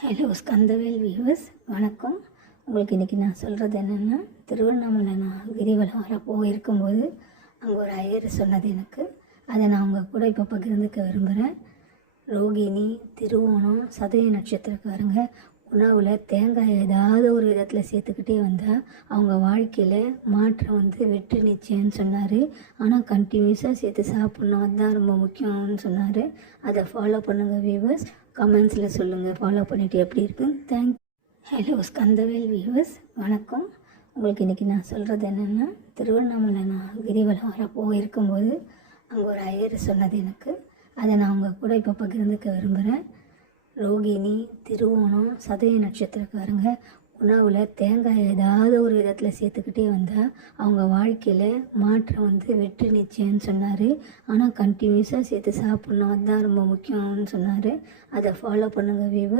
Hello Skandavel viewers, வணக்கம். உங்களுக்கு இன்றைக்கி நான் சொல்கிறது என்னென்னா, திருவண்ணாமலை நான் கிரிவலம் வர போயிருக்கும்போது அங்கே ஒரு ஐயர் சொன்னது எனக்கு. அதை நான் உங்கள் கூட இப்போ பகிர்ந்துக்க விரும்புகிறேன். ரோகிணி, திருவோணம், சதய நட்சத்திரக்காரங்க உணவில் தேங்காய் ஏதாவது ஒரு விதத்தில் சேர்த்துக்கிட்டே வந்தால் அவங்க வாழ்க்கையில் மாற்றம் வெற்றி நிச்சயம்னு சொன்னார். ஆனால் கண்டினியூஸாக சேர்த்து சாப்பிட்ணும், அதுதான் ரொம்ப முக்கியம்னு சொன்னார். அதை ஃபாலோ பண்ணுங்கள் வியூவர்ஸ். கமெண்ட்ஸில் சொல்லுங்கள் ஃபாலோ பண்ணிவிட்டு எப்படி இருக்குன்னு. ஹலோ ஸ்கந்தவேல் வியூவர்ஸ், வணக்கம். உங்களுக்கு இன்றைக்கி நான் சொல்கிறது என்னென்னா, திருவண்ணாமலை நான் கிரிவலம் வர போயிருக்கும்போது அங்கே ஒரு ஐயர் சொன்னது எனக்கு. அதை நான் உங்கள் கூட இப்போ பகிர்ந்துக்க விரும்புகிறேன். ரோகிணி, திருவோணம், சதய நட்சத்திரக்காரங்க உணவில் தேங்காய் ஏதாவது ஒரு விதத்தில் சேர்த்துக்கிட்டே வந்தால் அவங்க வாழ்க்கையில் மாற்றம் வெற்றி நிச்சயம்னு சொன்னார். ஆனால் கண்டினியூஸாக சேர்த்து சாப்பிட்ணும், அதுதான் ரொம்ப முக்கியம்னு சொன்னார். அதை ஃபாலோ பண்ணுங்கள் வியூவர்ஸ்.